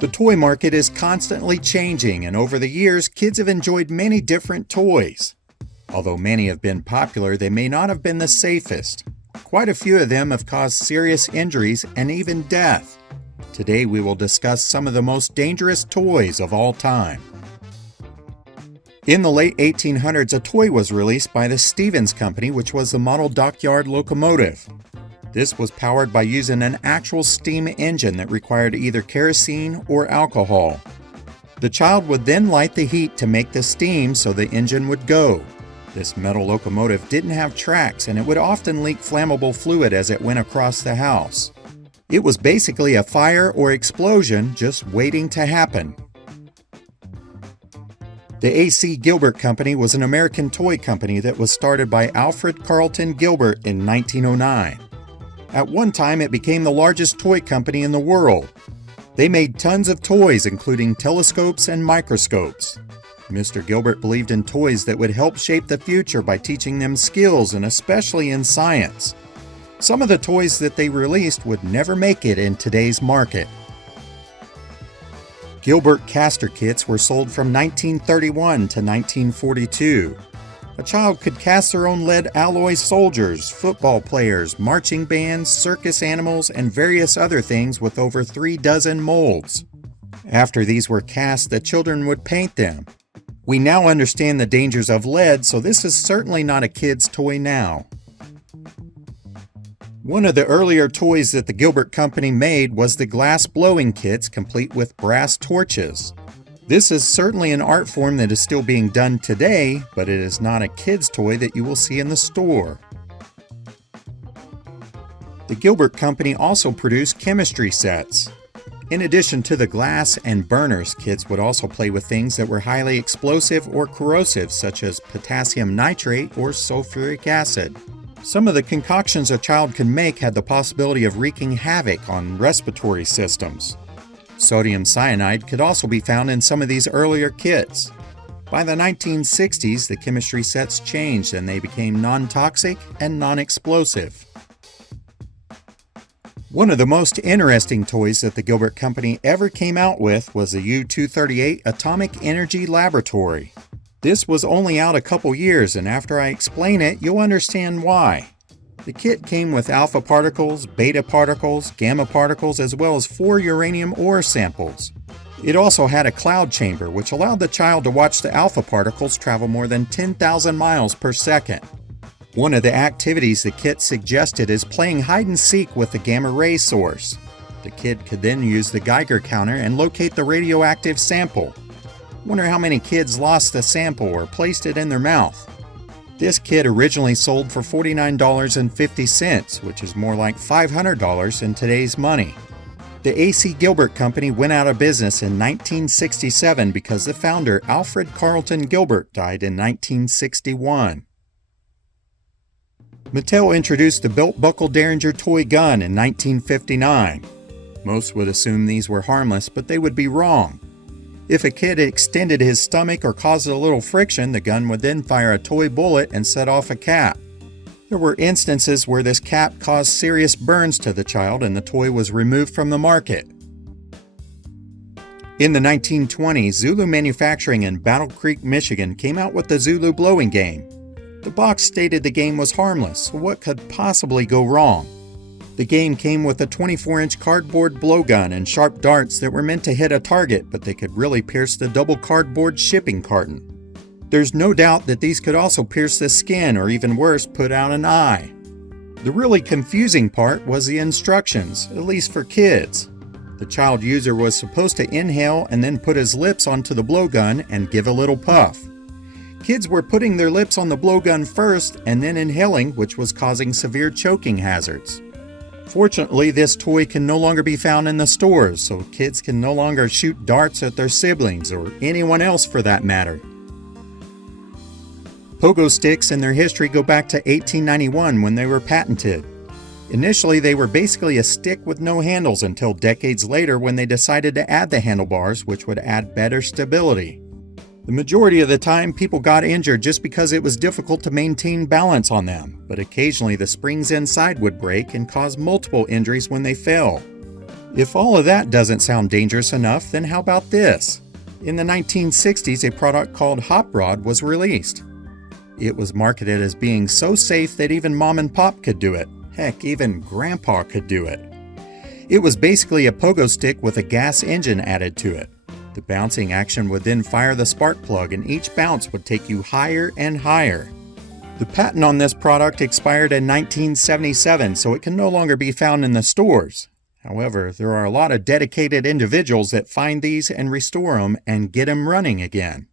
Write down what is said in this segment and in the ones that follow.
The toy market is constantly changing, and over the years, kids have enjoyed many different toys. Although many have been popular, they may not have been the safest. Quite a few of them have caused serious injuries and even death. Today we will discuss some of the most dangerous toys of all time. In the late 1800s, a toy was released by the Stevens Company, which was the model Dockyard Locomotive. This was powered by using an actual steam engine that required either kerosene or alcohol. The child would then light the heat to make the steam so the engine would go. This metal locomotive didn't have tracks, and it would often leak flammable fluid as it went across the house. It was basically a fire or explosion just waiting to happen. The A.C. Gilbert Company was an American toy company that was started by Alfred Carlton Gilbert in 1909. At one time, it became the largest toy company in the world. They made tons of toys, including telescopes and microscopes. Mr. Gilbert believed in toys that would help shape the future by teaching them skills, and especially in science. Some of the toys that they released would never make it in today's market. Gilbert caster kits were sold from 1931 to 1942. A child could cast their own lead alloy soldiers, football players, marching bands, circus animals, and various other things with over 3 dozen molds. After these were cast, the children would paint them. We now understand the dangers of lead, so this is certainly not a kid's toy now. One of the earlier toys that the Gilbert Company made was the glass blowing kits, complete with brass torches. This is certainly an art form that is still being done today, but it is not a kid's toy that you will see in the store. The Gilbert Company also produced chemistry sets. In addition to the glass and burners, kids would also play with things that were highly explosive or corrosive, such as potassium nitrate or sulfuric acid. Some of the concoctions a child could make had the possibility of wreaking havoc on respiratory systems. Sodium cyanide could also be found in some of these earlier kits. By the 1960s, the chemistry sets changed and they became non-toxic and non-explosive. One of the most interesting toys that the Gilbert Company ever came out with was the U238 Atomic Energy Laboratory. This was only out a couple years, and after I explain it, you'll understand why. The kit came with alpha particles, beta particles, gamma particles, as well as 4 uranium ore samples. It also had a cloud chamber, which allowed the child to watch the alpha particles travel more than 10,000 miles per second. One of the activities the kit suggested is playing hide and seek with the gamma ray source. The kid could then use the Geiger counter and locate the radioactive sample. Wonder how many kids lost the sample or placed it in their mouth. This kit originally sold for $49.50, which is more like $500 in today's money. The A.C. Gilbert Company went out of business in 1967 because the founder, Alfred Carlton Gilbert, died in 1961. Mattel introduced the belt-buckle Derringer toy gun in 1959. Most would assume these were harmless, but they would be wrong. If a kid extended his stomach or caused a little friction, the gun would then fire a toy bullet and set off a cap. There were instances where this cap caused serious burns to the child and the toy was removed from the market. In the 1920s, Zulu Manufacturing in Battle Creek, Michigan came out with the Zulu blowing game. The box stated the game was harmless, so what could possibly go wrong? The game came with a 24-inch cardboard blowgun and sharp darts that were meant to hit a target, but they could really pierce the double cardboard shipping carton. There's no doubt that these could also pierce the skin or even worse, put out an eye. The really confusing part was the instructions, at least for kids. The child user was supposed to inhale and then put his lips onto the blowgun and give a little puff. Kids were putting their lips on the blowgun first and then inhaling, which was causing severe choking hazards. Fortunately, this toy can no longer be found in the stores, so kids can no longer shoot darts at their siblings or anyone else for that matter. Pogo Sticks and their history go back to 1891 when they were patented. Initially, they were basically a stick with no handles until decades later when they decided to add the handlebars, which would add better stability. The majority of the time, people got injured just because it was difficult to maintain balance on them, but occasionally the springs inside would break and cause multiple injuries when they fell. If all of that doesn't sound dangerous enough, then how about this? In the 1960s, a product called Hop Rod was released. It was marketed as being so safe that even mom and pop could do it. Heck, even grandpa could do it. It was basically a pogo stick with a gas engine added to it. The bouncing action would then fire the spark plug, and each bounce would take you higher and higher. The patent on this product expired in 1977, so it can no longer be found in the stores. However, there are a lot of dedicated individuals that find these and restore them and get them running again.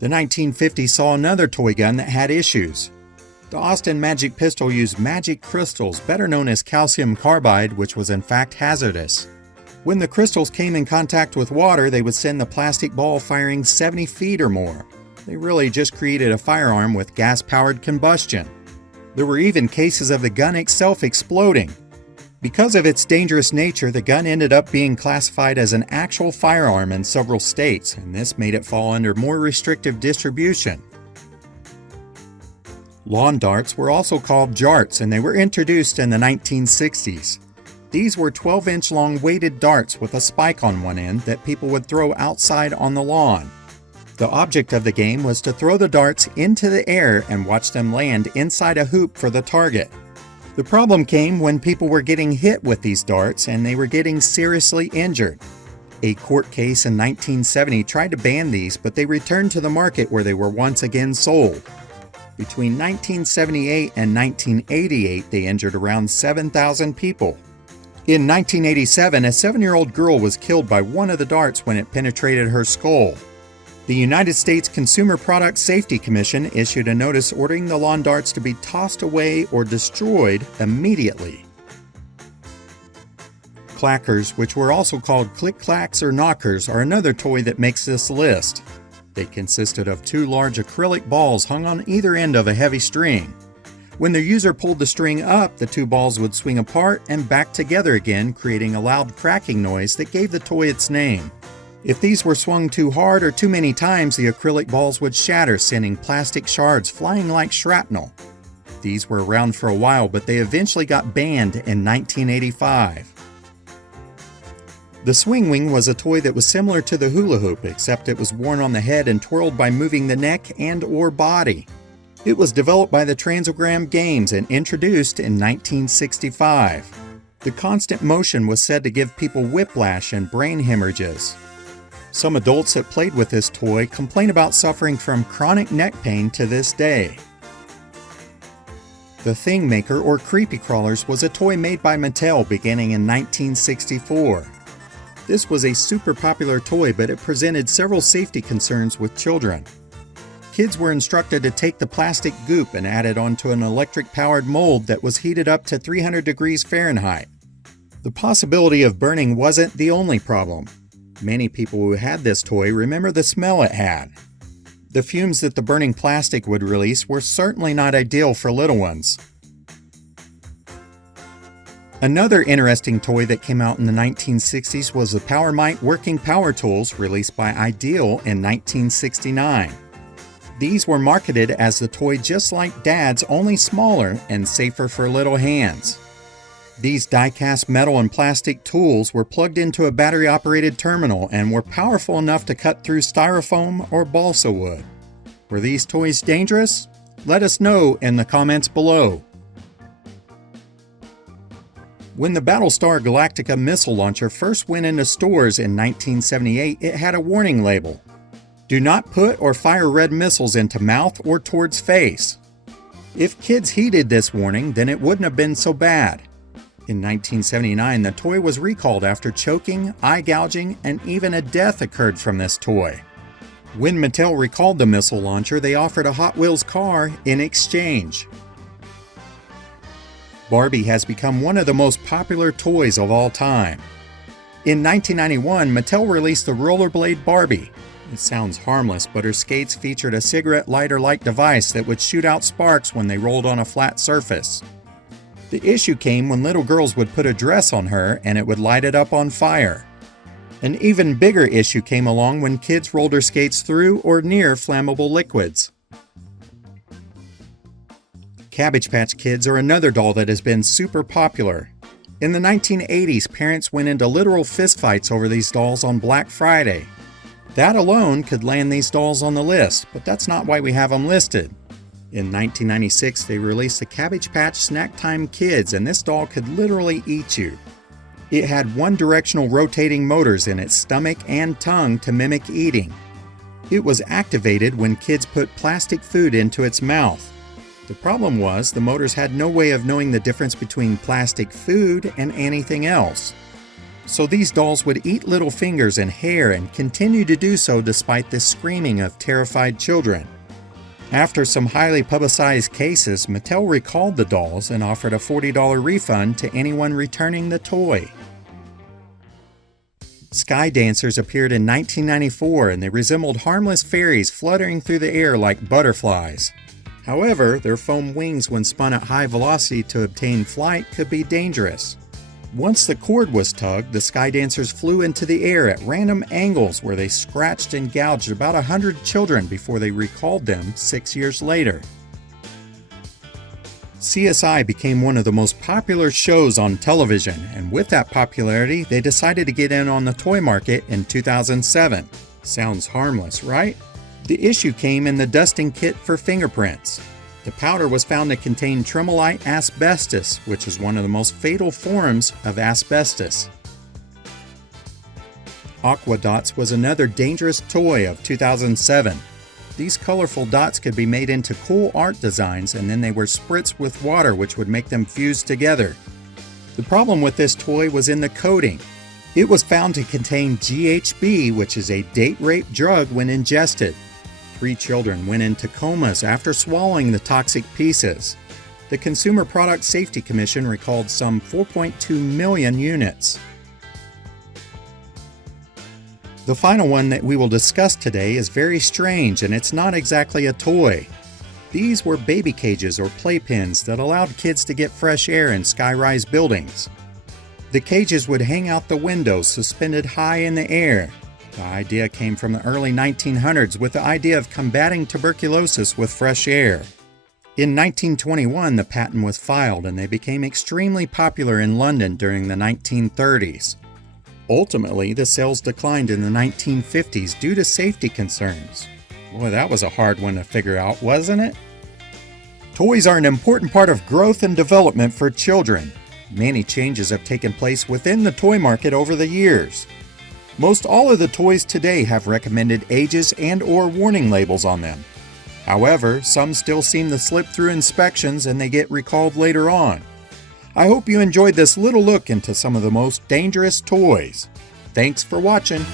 The 1950s saw another toy gun that had issues. The Austin Magic Pistol used magic crystals, better known as calcium carbide, which was in fact hazardous. When the crystals came in contact with water, they would send the plastic ball firing 70 feet or more. They really just created a firearm with gas-powered combustion. There were even cases of the gun itself exploding. Because of its dangerous nature, the gun ended up being classified as an actual firearm in several states, and this made it fall under more restrictive distribution. Lawn darts were also called jarts, and they were introduced in the 1960s. These were 12-inch long weighted darts with a spike on one end that people would throw outside on the lawn. The object of the game was to throw the darts into the air and watch them land inside a hoop for the target. The problem came when people were getting hit with these darts and they were getting seriously injured. A court case in 1970 tried to ban these, but they returned to the market where they were once again sold. Between 1978 and 1988, they injured around 7,000 people. In 1987, a 7-year-old girl was killed by one of the darts when it penetrated her skull. The United States Consumer Product Safety Commission issued a notice ordering the lawn darts to be tossed away or destroyed immediately. Clackers, which were also called click-clacks or knockers, are another toy that makes this list. They consisted of 2 large acrylic balls hung on either end of a heavy string. When the user pulled the string up, the 2 balls would swing apart and back together again, creating a loud cracking noise that gave the toy its name. If these were swung too hard or too many times, the acrylic balls would shatter, sending plastic shards flying like shrapnel. These were around for a while, but they eventually got banned in 1985. The swing wing was a toy that was similar to the hula hoop, except it was worn on the head and twirled by moving the neck and/or body. It was developed by the Transogram Games and introduced in 1965. The constant motion was said to give people whiplash and brain hemorrhages. Some adults that played with this toy complain about suffering from chronic neck pain to this day. The Thing Maker or Creepy Crawlers was a toy made by Mattel beginning in 1964. This was a super popular toy, but it presented several safety concerns with children. Kids were instructed to take the plastic goop and add it onto an electric-powered mold that was heated up to 300 degrees Fahrenheit. The possibility of burning wasn't the only problem. Many people who had this toy remember the smell it had. The fumes that the burning plastic would release were certainly not ideal for little ones. Another interesting toy that came out in the 1960s was the Powermite Working Power Tools, released by Ideal in 1969. These were marketed as the toy just like Dad's, only smaller and safer for little hands. These die-cast metal and plastic tools were plugged into a battery-operated terminal and were powerful enough to cut through styrofoam or balsa wood. Were these toys dangerous? Let us know in the comments below. When the Battlestar Galactica missile launcher first went into stores in 1978, it had a warning label. Do not put or fire red missiles into mouth or towards face. If kids heeded this warning, then it wouldn't have been so bad. In 1979, the toy was recalled after choking, eye gouging, and even a death occurred from this toy. When Mattel recalled the missile launcher, they offered a Hot Wheels car in exchange. Barbie has become one of the most popular toys of all time. In 1991, Mattel released the Rollerblade Barbie. It sounds harmless, but her skates featured a cigarette lighter-like device that would shoot out sparks when they rolled on a flat surface. The issue came when little girls would put a dress on her and it would light it up on fire. An even bigger issue came along when kids roller skates through or near flammable liquids. Cabbage Patch Kids are another doll that has been super popular. In the 1980s, parents went into literal fistfights over these dolls on Black Friday. That alone could land these dolls on the list, but that's not why we have them listed. In 1996, they released the Cabbage Patch Snack Time Kids, and this doll could literally eat you. It had one-directional rotating motors in its stomach and tongue to mimic eating. It was activated when kids put plastic food into its mouth. The problem was the motors had no way of knowing the difference between plastic food and anything else. So these dolls would eat little fingers and hair and continue to do so despite the screaming of terrified children. After some highly publicized cases, Mattel recalled the dolls and offered a $40 refund to anyone returning the toy. Sky dancers appeared in 1994, and they resembled harmless fairies fluttering through the air like butterflies. However, their foam wings when spun at high velocity to obtain flight could be dangerous. Once the cord was tugged, the sky dancers flew into the air at random angles where they scratched and gouged about 100 children before they recalled them 6 years later. CSI became one of the most popular shows on television, and with that popularity, they decided to get in on the toy market in 2007. Sounds harmless, right? The issue came in the dusting kit for fingerprints. The powder was found to contain tremolite asbestos, which is one of the most fatal forms of asbestos. Aqua Dots was another dangerous toy of 2007. These colorful dots could be made into cool art designs, and then they were spritzed with water, which would make them fuse together. The problem with this toy was in the coating. It was found to contain GHB, which is a date-rape drug when ingested. 3 children went into comas after swallowing the toxic pieces. The Consumer Product Safety Commission recalled some 4.2 million units. The final one that we will discuss today is very strange, and it's not exactly a toy. These were baby cages or playpens that allowed kids to get fresh air in sky-rise buildings. The cages would hang out the windows suspended high in the air. The idea came from the early 1900s with the idea of combating tuberculosis with fresh air. In 1921, the patent was filed, and they became extremely popular in London during the 1930s. Ultimately, the sales declined in the 1950s due to safety concerns. Boy, that was a hard one to figure out, wasn't it? Toys are an important part of growth and development for children. Many changes have taken place within the toy market over the years. Most all of the toys today have recommended ages and/or warning labels on them. However, some still seem to slip through inspections and they get recalled later on. I hope you enjoyed this little look into some of the most dangerous toys. Thanks for watching.